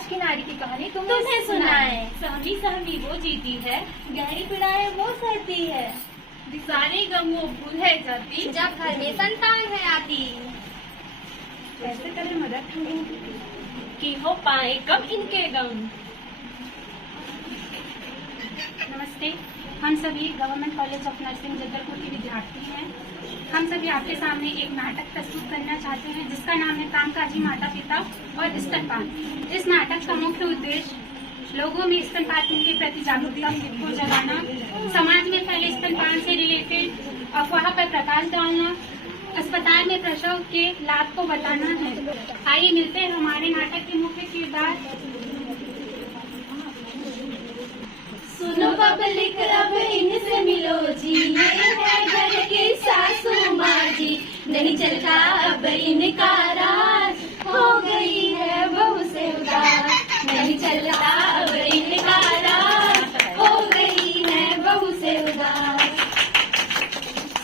आज की नारी की कहानी तुम्हें सुनाए। सहमी सहमी वो जीती है, गहरी पीड़ाएं वो सहती है, सारे गम वो भूल है जाती, जब घर में संतान है आती। कैसे करें मदद कि हो पाए कब इनके गम। नमस्ते, हम सभी government college of nursing Jagdalpur के विद्यार्थी हैं। हम सभी आपके सामने एक नाटक प्रस्तुत करना चाहते हैं जिसका नाम है कामकाजी माता पिता और स्तनपान। इस नाटक का मुख्य उद्देश्य लोगों में स्तनपान के प्रति जागरूकता को जगाना, समाज में फैले स्तनपान से रिलेटेड अफवाह पर प्रकाश डालना, अस्पताल में प्रसव के लाभ को बताना है। आइए मिलते हैं हमारे नाटक के मुख्य किरदार। सुनो पब्लिक अब इनसे मिलो जी, ये है घर की सासू माँ जी। नहीं चलता अब इनका राज, हो गई है बहू से उदास। नहीं चलता अब इनका राज, हो गई है बहू से उदास।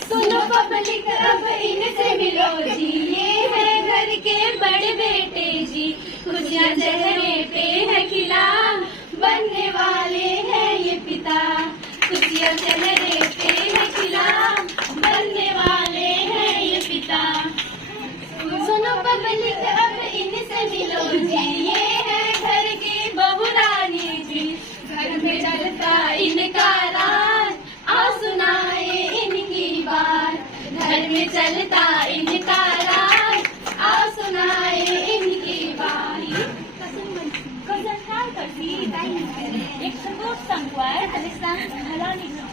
सुनो पब्लिक अब इनसे मिलो जी, ये है घर के बड़े बेटे जी। खुशियाँ चेहरे पे है खिला, बनने वाले हैं ये पिता। खुशियाँ चेहरे पे है खिला, बनने वाले हैं ये पिता। सुनो पब्लिक अब इनसे मिलो जी, ये है घर की बहू रानी जी। घर में चलता इनका राज, आ सुनाए इनकी बात। घर में चलता इनका राज, आ सुनाए इनकी बात। एक खरगोश संगवार भला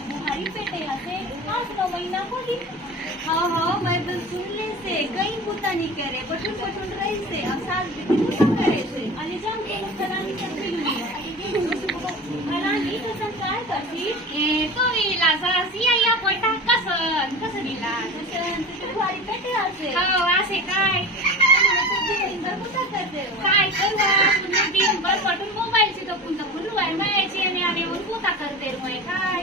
बुहारी पेटे हसे 8-9 महीना होगी। हाँ मैं तो सुनले से कहीं पुता नहीं करे, पटुन पटुन रही से अब साल पुता करे से। अली जान के फलानी करती फलानी तो संस्कार करती तो इला सासी या पोटा कसरीला बुहारी पेटे हसे। असे काय काय करवा दिनभर पटून मोबाईलची तपून व्हायची आणि आल्यावर पोता करते काय।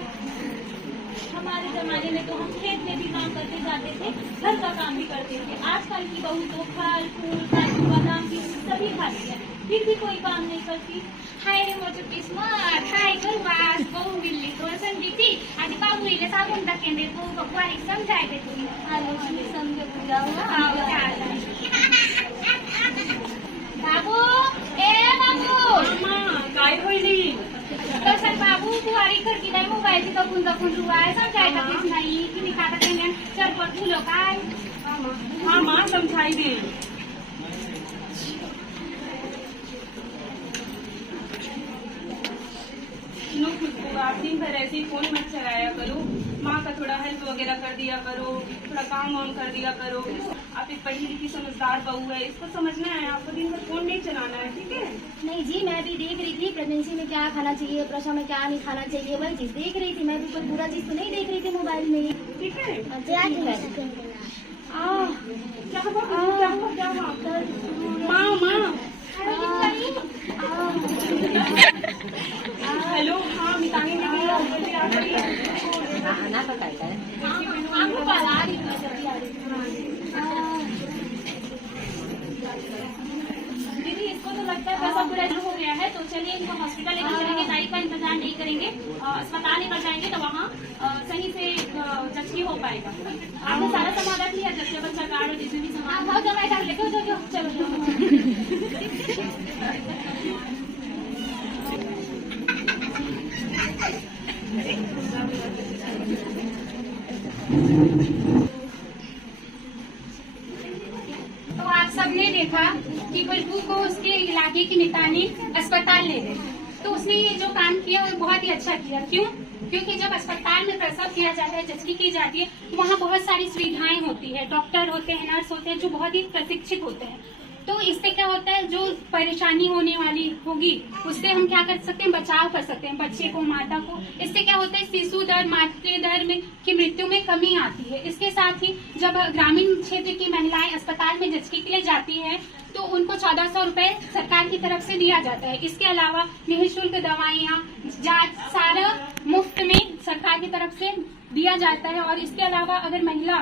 हमारे जमाने में तो हम खेत में भी काम करते जाते थे, घर का काम भी करते थे। आजकल की बहू तो फल फूल काजू बादाम भी सभी खाती है, फिर भी कोई काम नहीं करती। हाय रे मोठे किस्मत, हाय करवास बहू मिलली तो संगीती आणि बाबूला सांगून टाकेन दे तू बकवारी समजाय दे तुम्ही। आलो समझे बुझाऊंगा। बाबू ए बाबू काय होईल तसं बाबू बुहारी करती नाही मोबाईलची तपून रुवाय समजायला काहीच नाही की मी खाता केल्या चरपट फुलं काय। हाँ माँ समझाई दे। आप दिन भर ऐसे ही फोन मत चलाया करो, माँ का थोड़ा हेल्प वगैरह कर दिया करो, थोड़ा काम वाम कर दिया करो। आप एक पढ़ी लिखी समझदार बहू है, इसको समझना है, आपको दिन भर फोन नहीं चलाना है, ठीक है। नहीं जी, मैं भी देख रही थी प्रेगनेंसी में क्या खाना चाहिए, प्रसव में क्या नहीं खाना चाहिए, वही चीज देख रही थी। मैं भी कोई बुरा चीज तो नहीं देख रही थी मोबाइल में, ठीक है। हेलो हाँ मितानी दीदी इसको तो लगता है पैसा पूरा हो गया है, तो चलिए इनको हॉस्पिटल लेकर चलेंगे। नाई का इंतजार नहीं करेंगे, अस्पताल लेकर जाएंगे तो वहाँ सही से जच्ची हो पाएगा। आपने सारा सामान रख लिया, जब बच्चा कार्ड जिसमें भी सामान तो आप सबने देखा कि खुशबू को उसके इलाके की मितानी अस्पताल ले गए, तो उसने ये जो काम किया वो बहुत ही अच्छा किया। क्यों? क्योंकि जब अस्पताल में प्रसव किया जाता है, जच्ची की जाती है, वहाँ बहुत सारी सुविधाएं होती है, डॉक्टर होते हैं, नर्स होते हैं जो बहुत ही प्रशिक्षित होते हैं। तो इससे क्या होता है, जो परेशानी होने वाली होगी उससे हम क्या कर सकते हैं, बचाव कर सकते हैं बच्चे को, माता को। इससे क्या होता है, शिशु दर, मातृ दर में की मृत्यु में कमी आती है। इसके साथ ही जब ग्रामीण क्षेत्र की महिलाएं अस्पताल में जच्ची के लिए जाती है तो उनको 1400 रुपए सरकार की तरफ से दिया जाता है। इसके अलावा निःशुल्क दवाइयाँ, जांच सारा मुफ्त में सरकार की तरफ से दिया जाता है। और इसके अलावा अगर महिला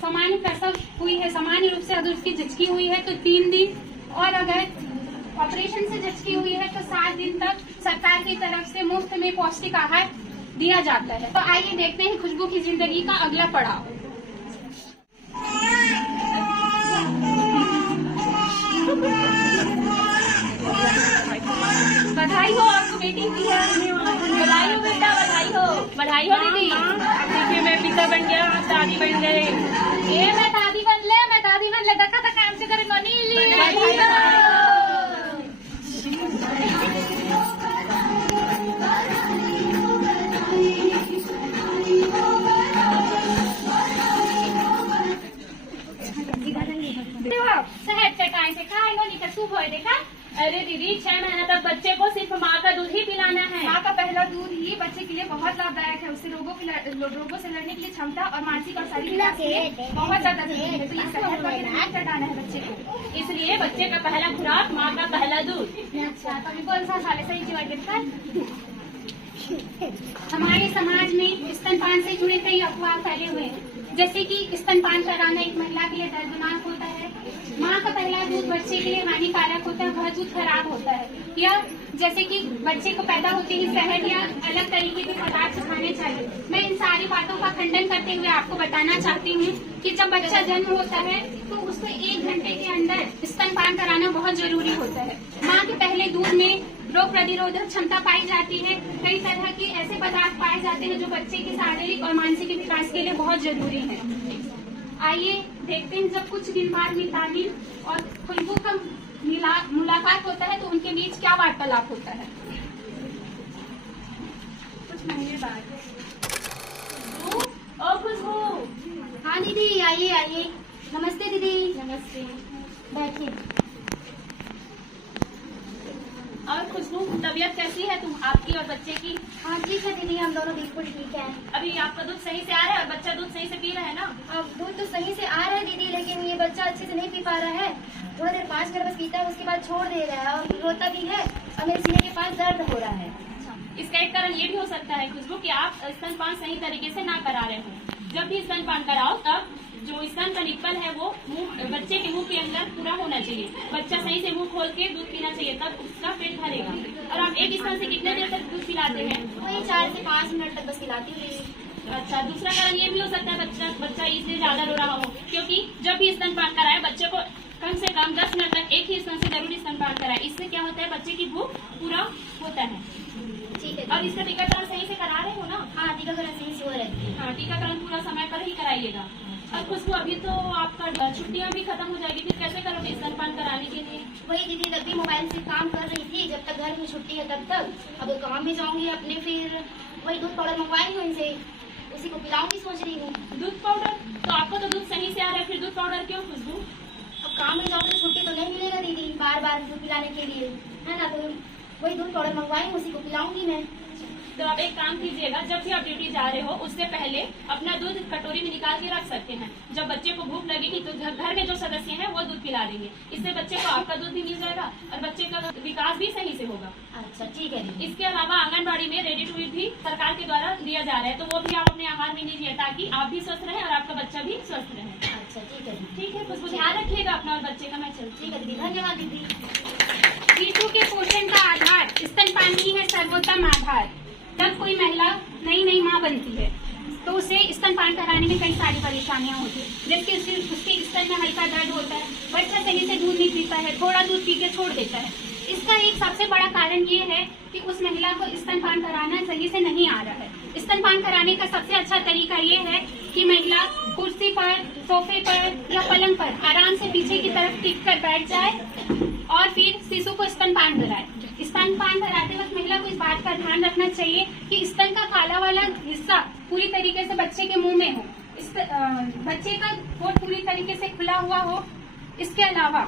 सामान्य प्रसव हुई है, सामान्य रूप से अगर उसकी जच्ची हुई है तो 3 दिन, और अगर ऑपरेशन से झचकी हुई है तो 7 दिन तक सरकार की तरफ से मुफ्त में पौष्टिक आहार दिया जाता है। तो आइए देखते हैं खुशबू की जिंदगी का अगला पड़ाव। बधाई हो आपको बेटी की है। बधाई हो बेटा, बधाई हो, बधाई हो दीदी। देखिए मैं पिता बन गया, आप दादी बन गए। ये मैं दादी बन ले देखा था काम से करे शहद चटाई से खाए नो निकल सूप होए देखा। अरे दीदी 6 महीने तक बच्चे को सिर्फ माँ का दूध ही पिलाना है। माँ का पहला दूध ही बच्चे के लिए बहुत लाभदायक है। उससे रोगों से लड़ने के लिए क्षमता और मानसिक और शारीरिक विकास के लिए बहुत ज्यादा जरूरी है। तो ये शहद का नहीं चटाना है बच्चे को। इसलिए बच्चे का पहला खुराक माँ का पहला दूध। अच्छा, तो अभी कौन सा साले सही जीवन के हमारे समाज में स्तनपान से जुड़े कई अफवाह फैले हुए हैं, जैसे कि स्तनपान कराना एक महिला के लिए दर्दनाक होता है, माँ का पहला दूध बच्चे के लिए हानिकारक होता है, वह दूध खराब होता है, या जैसे कि बच्चे को पैदा होते ही शहद या अलग तरीके के पदार्थ खाने चाहिए। मैं इन सारी बातों का खंडन करते हुए आपको बताना चाहती हूँ कि जब बच्चा जन्म होता है तो उसको 1 घंटे के अंदर स्तनपान कराना बहुत जरूरी होता है। माँ के पहले दूध में रोग प्रतिरोधक क्षमता पाई जाती है। कई तरह के ऐसे पदार्थ पाए जाते हैं जो बच्चे के शारीरिक और मानसिक विकास के लिए बहुत जरूरी है। आइए देखते हैं जब कुछ दिन बाद मितानिन और खुशबू का मुलाकात होता है तो उनके बीच क्या वार्तालाप होता है। कुछ महीने बाद। ओ खुशबू। हाँ दीदी, आइए आइए। नमस्ते दीदी। नमस्ते, बैठिए। और खुशबू तबीयत कैसी है तुम आपकी और बच्चे की? हाँ ठीक है दीदी, हम दोनों बिल्कुल ठीक है। अभी आपका दूध सही से आ रहा है और बच्चा दूध सही से पी रहा है ना? अब दूध तो सही से आ रहा है दीदी, लेकिन ये बच्चा अच्छे से नहीं पी पा रहा है। थोड़ा देर 5 मिनट बस पीता है, उसके बाद छोड़ दे रहा है और रोता भी है और मेरे सीने के पास दर्द हो रहा है। इसका एक कारण ये भी हो सकता है खुशबू कि आप स्तनपान सही तरीके से ना करा रहे हो। जब भी स्तनपान कराओ तब जो स्तन का निप्पल है वो बच्चे के मुंह के अंदर पूरा होना चाहिए। बच्चा सही से मुंह खोल के दूध पीना चाहिए, तब उसका पेट भरेगा। और आप एक स्तन से कितने देर तक दूध पिलाते हैं? वही 4 से 5 मिनट तक बस पिलाती हूँ। अच्छा, दूसरा कारण ये भी हो सकता है बच्चा इसलिए ज्यादा रो रहा हो क्योंकि जब भी स्तनपान कराए बच्चे को कम से कम 10 मिनट तक एक ही स्तन से जरूर स्तनपान कराए। इससे क्या होता है, बच्चे की भूख पूरा होता है। ठीक है। और इसका टीकाकरण सही से करा रहे हो ना? हाँ, टीकाकरण सही से हो रहा है। हाँ, टीकाकरण पूरा समय पर ही कराइएगा। और खुशबू अभी तो आपका छुट्टियाँ भी खत्म हो जाएगी, फिर कैसे करोगे स्तनपान कराने के लिए? वही दीदी, तब भी मोबाइल से काम कर रही थी जब तक घर में छुट्टी है तब तक। अब काम भी जाऊंगी अपने, फिर वही दूध पाउडर मंगवाई हूँ इनसे, उसी को पिलाऊंगी सोच रही हूँ। दूध पाउडर? तो आपको तो दूध सही से आ रहा है, फिर दूध पाउडर क्यों खुशबू? अब काम में जाऊंगी, छुट्टी तो नहीं मिलेगा दीदी बार बार दूध पिलाने के लिए, है ना। तो वही दूध पाउडर मंगवाई हूँ, उसी को पिलाऊंगी मैं। तो आप एक काम कीजिएगा, जब भी आप ड्यूटी जा रहे हो उससे पहले अपना दूध कटोरी में निकाल के रख सकते हैं। जब बच्चे को भूख लगेगी तो घर में जो सदस्य हैं वो दूध पिला देंगे। इससे बच्चे को आपका दूध भी मिल जाएगा और बच्चे का विकास भी सही से होगा। अच्छा ठीक है दीदी। इसके अलावा आंगनबाड़ी में रेडी टू ईट भी सरकार के द्वारा दिया जा रहा है, तो वो भी आप अपने आहार में लीजिए ताकि आप भी स्वस्थ रहें और आपका बच्चा भी स्वस्थ रहे। अच्छा ठीक है दीदी। ठीक है खुशबू, ध्यान रखिएगा अपना और बच्चे का। मैं चलती। ठीक है दीदी, धन्यवाद दीदी। शिशु के पोषण का आधार स्तनपान ही है सर्वोत्तम आधार। जब कोई महिला नई माँ बनती है तो उसे स्तनपान कराने में कई सारी परेशानियां होती है, जैसे उसके स्तन में हल्का दर्द होता है, बच्चा सही से दूध नहीं पीता है, थोड़ा दूध पी के छोड़ देता है। इसका एक सबसे बड़ा कारण ये है कि उस महिला को स्तनपान कराना सही से नहीं आ रहा है। स्तनपान कराने का सबसे अच्छा तरीका ये है कि महिला कुर्सी पर, सोफे पर या पलंग पर आराम से पीछे की तरफ टिक कर बैठ जाए और फिर शिशु को स्तनपान कराए। स्तनपान कराते वक्त महिला को इस बात का ध्यान रखना चाहिए कि स्तन का काला वाला हिस्सा पूरी तरीके से बच्चे के मुंह में हो, बच्चे का होठ पूरी तरीके से खुला हुआ हो। इसके अलावा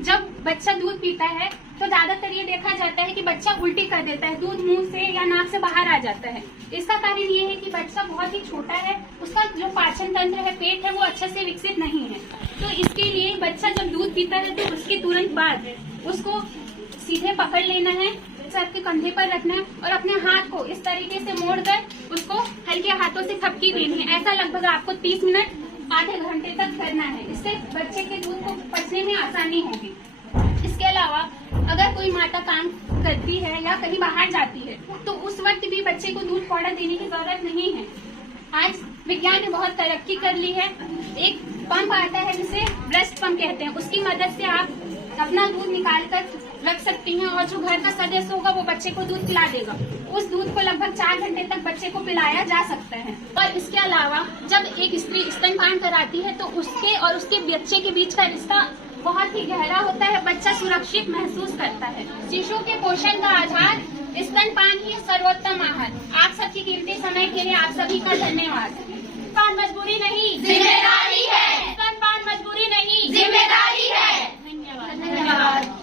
जब बच्चा दूध पीता है तो ज्यादातर ये देखा जाता है कि बच्चा उल्टी कर देता है, दूध मुंह से या नाक से बाहर आ जाता है। इसका कारण ये है कि बच्चा बहुत ही छोटा है, उसका जो पाचन तंत्र है, पेट है, वो अच्छे से विकसित नहीं है। तो इसके लिए बच्चा जब दूध पीता है तो उसके तुरंत बाद उसको सीधे पकड़ लेना है, सर के कंधे पर रखना है और अपने हाथ को इस तरीके से मोड़कर उसको हल्के हाथों से थपकी देनी है। ऐसा लगभग आपको 30 मिनट आधे घंटे तक करना है। इससे बच्चे के दूध को पचने में आसानी होगी। इसके अलावा कोई माता काम करती है या कहीं बाहर जाती है तो उस वक्त भी बच्चे को दूध पाउडर देने की जरूरत नहीं है। आज विज्ञान ने बहुत तरक्की कर ली है। एक पंप आता है जिसे ब्रेस्ट पंप कहते हैं, उसकी मदद से आप अपना दूध निकाल कर रख सकती हैं और जो घर का सदस्य होगा वो बच्चे को दूध पिला देगा। उस दूध को लगभग 4 घंटे तक बच्चे को पिलाया जा सकता है। और इसके अलावा जब एक स्त्री स्तनपान कराती है तो उसके और उसके बच्चे के बीच का रिश्ता बहुत ही गहरा होता है, बच्चा सुरक्षित महसूस करता है। शिशु के पोषण का आधार स्तनपान ही सर्वोत्तम आहार। आप सबकी कीमती समय के लिए आप सभी का धन्यवाद। स्तनपान मजबूरी नहीं, जिम्मेदारी है। स्तनपान मजबूरी नहीं, जिम्मेदारी है। धन्यवाद। धन्यवाद।